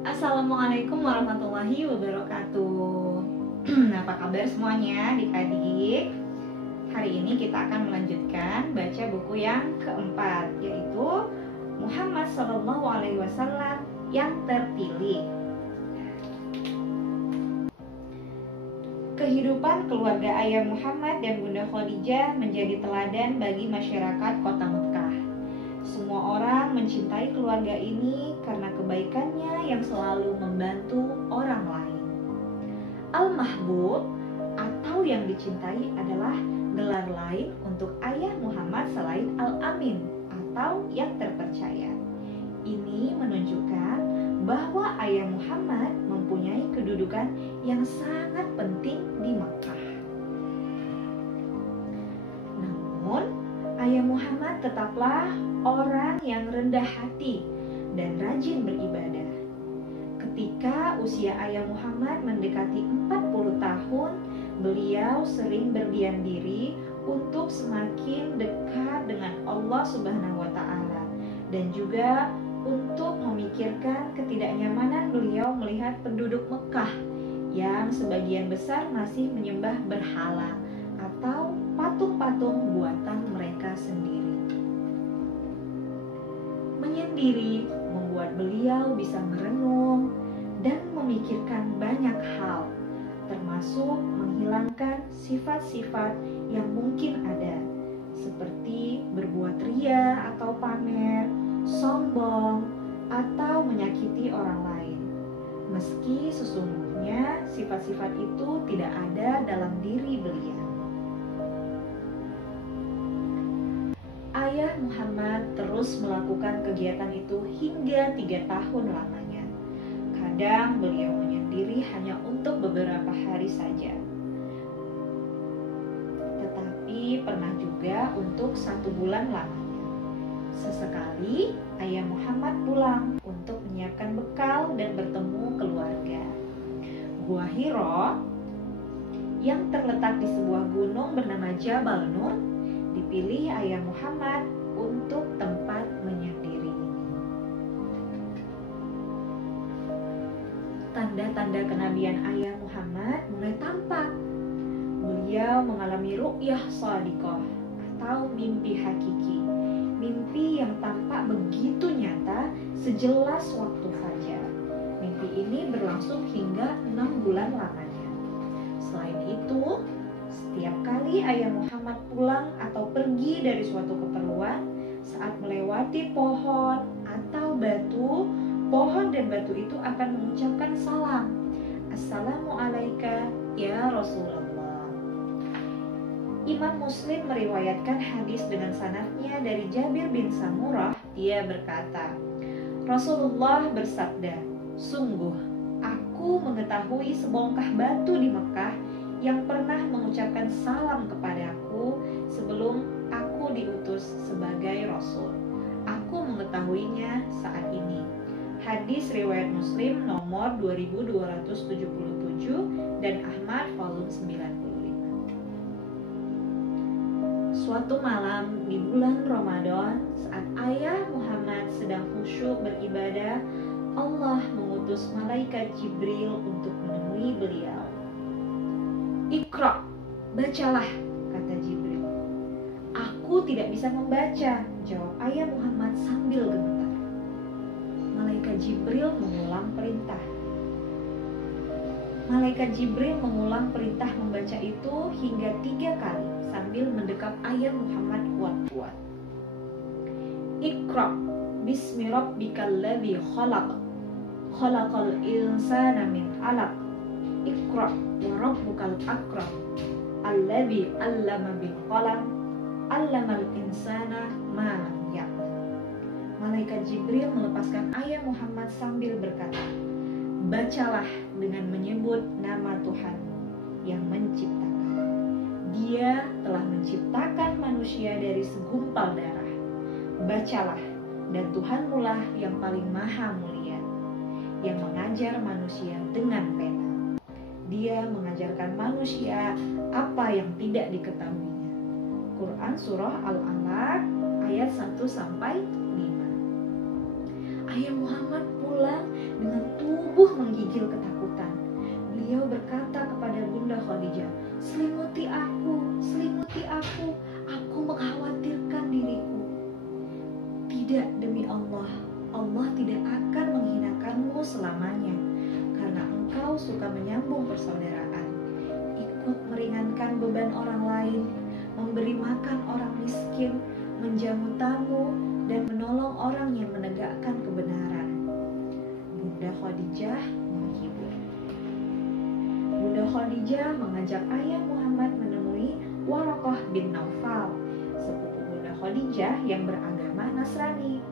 Assalamualaikum warahmatullahi wabarakatuh. Apa kabar semuanya adik-adik? Hari ini kita akan melanjutkan baca buku yang keempat, yaitu Muhammad SAW yang terpilih. Kehidupan keluarga ayah Muhammad dan Bunda Khadijah menjadi teladan bagi masyarakat kota Mekah. Semua orang mencintai keluarga ini karena kebaikannya yang selalu membantu orang lain. Al-Mahbub atau yang dicintai adalah gelar lain untuk ayah Muhammad selain Al-Amin atau yang terpercaya. Ini menunjukkan bahwa ayah Muhammad mempunyai kedudukan yang sangat penting di Makkah. Namun, ayah Muhammad tetaplah orang yang rendah hati dan rajin beribadah. Ketika usia ayah Muhammad mendekati 40 tahun, beliau sering berdiam diri untuk semakin dekat dengan Allah Subhanahu wa Ta'ala, dan juga untuk memikirkan ketidaknyamanan beliau melihat penduduk Mekah yang sebagian besar masih menyembah berhala atau patung-patung buatan mereka sendiri. Menyendiri membuat beliau bisa merenung dan memikirkan banyak hal, termasuk menghilangkan sifat-sifat yang mungkin ada, seperti berbuat ria atau pamer, sombong, atau menyakiti orang lain. Meski sesungguhnya sifat-sifat itu tidak ada dalam diri beliau. Ayah Muhammad terus melakukan kegiatan itu hingga 3 tahun lamanya. Kadang beliau menyendiri hanya untuk beberapa hari saja, tetapi pernah juga untuk 1 bulan lamanya. Sesekali ayah Muhammad pulang untuk menyiapkan bekal dan bertemu keluarga. Gua Hiro yang terletak di sebuah gunung bernama Jabal Nur dipilih ayah Muhammad untuk tempat menyendiri. Tanda-tanda kenabian ayah Muhammad mulai tampak. Beliau mengalami ru'yah shadiqah atau mimpi hakiki. Mimpi yang tampak begitu nyata sejelas waktu fajar. Mimpi ini berlangsung hingga 6 bulan lamanya. Selain itu, setiap kali ayah Muhammad pulang atau pergi dari suatu keperluan, saat melewati pohon atau batu, pohon dan batu itu akan mengucapkan salam. Assalamualaikum ya Rasulullah. Imam Muslim meriwayatkan hadis dengan sanadnya dari Jabir bin Samurah. Dia berkata, Rasulullah bersabda, "Sungguh, aku mengetahui sebongkah batu di Mekah yang pernah mengucapkan salam kepadaku sebelum aku diutus sebagai Rasul. Aku mengetahuinya saat ini." Hadis riwayat Muslim nomor 2277 dan Ahmad volume 95. Suatu malam di bulan Ramadan, saat ayah Muhammad sedang khusyuk beribadah, Allah mengutus malaikat Jibril untuk menemui beliau. "Iqra, bacalah," kata Jibril. "Aku tidak bisa membaca," jawab ayah Muhammad sambil gemetar. Malaikat Jibril mengulang perintah. Malaikat Jibril mengulang perintah membaca itu hingga 3 kali sambil mendekap ayah Muhammad kuat-kuat. "Iqra bismi rabbikal ladzi khalaq, khalaqal insana min 'alaq. Iqra wa rabbukal akram, alladzi 'allama bil qalam, 'allamal insana ma lam ya'lam." Malaikat Jibril melepaskan ayah Muhammad sambil berkata, "Bacalah dengan menyebut nama Tuhanmu yang menciptakan. Dia telah menciptakan manusia dari segumpal darah. Bacalah, dan Tuhanmulah yang paling maha mulia, yang mengajar manusia dengan pena. Dia mengajarkan manusia apa yang tidak diketahuinya." Quran Surah Al-Alaq ayat 1-5. Ayah Muhammad pulang dengan tubuh menggigil ketakutan. Beliau berkata kepada Bunda Khadijah, selimuti aku mengkhawatirkan diriku. Tidak, demi Allah, Allah tidak akan menghinakanmu selamanya, karena engkau suka menyambung persaudaraan, ikut meringankan beban orang lain, memberi makan orang miskin, menjamu tamu, dan menolong orang yang menegakkan kebenaran. Bunda Khadijah menghibur. Bunda Khadijah mengajak ayah Muhammad menemui Waraqah bin Naufal, sepupu Bunda Khadijah yang beragama Nasrani.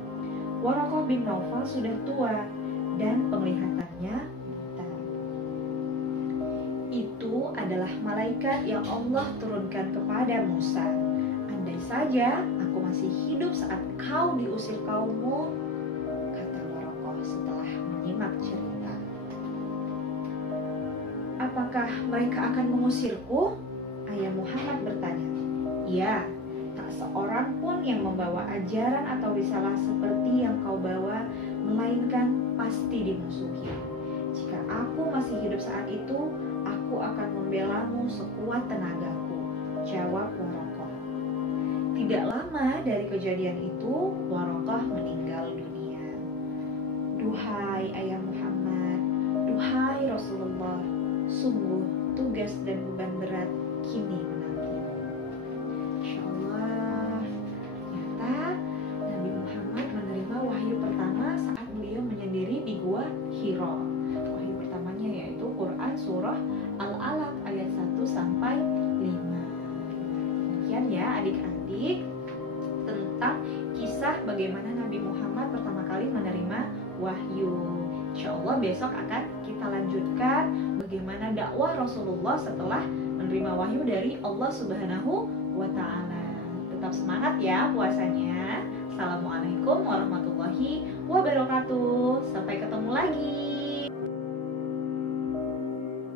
Waraqah bin Naufal sudah tua dan penglihatannya buta. Itu adalah malaikat yang Allah turunkan kepada Musa. Andai saja aku masih hidup saat kau diusir kaummu, kata Waraqah setelah menyimak cerita. Apakah mereka akan mengusirku? Ayah Muhammad bertanya. Ya, tak seorang pun yang membawa ajaran atau risalah seperti yang kau bawa, melainkan pasti dimusuhi. Jika aku masih hidup saat itu, aku akan membelamu sekuat tenagaku, jawab Waraqah. Tidak lama dari kejadian itu, Waraqah meninggal dunia. Duhai ayah Muhammad, duhai Rasulullah, sungguh tugas dan beban berat kini menantimu. Insya Allah, ternyata Nabi Muhammad menerima wahyu pertama saat beliau menyendiri di Gua Hira. Wahyu pertamanya yaitu Quran Surah Al-Alaq ayat 1 sampai 5. Demikian ya adik-adik tentang kisah bagaimana Nabi Muhammad pertama kali menerima wahyu. Insya Allah besok akan kita lanjutkan bagaimana dakwah Rasulullah setelah menerima wahyu dari Allah Subhanahu wa Ta'ala. Tetap semangat ya puasanya. Assalamualaikum warahmatullahi wabarakatuh.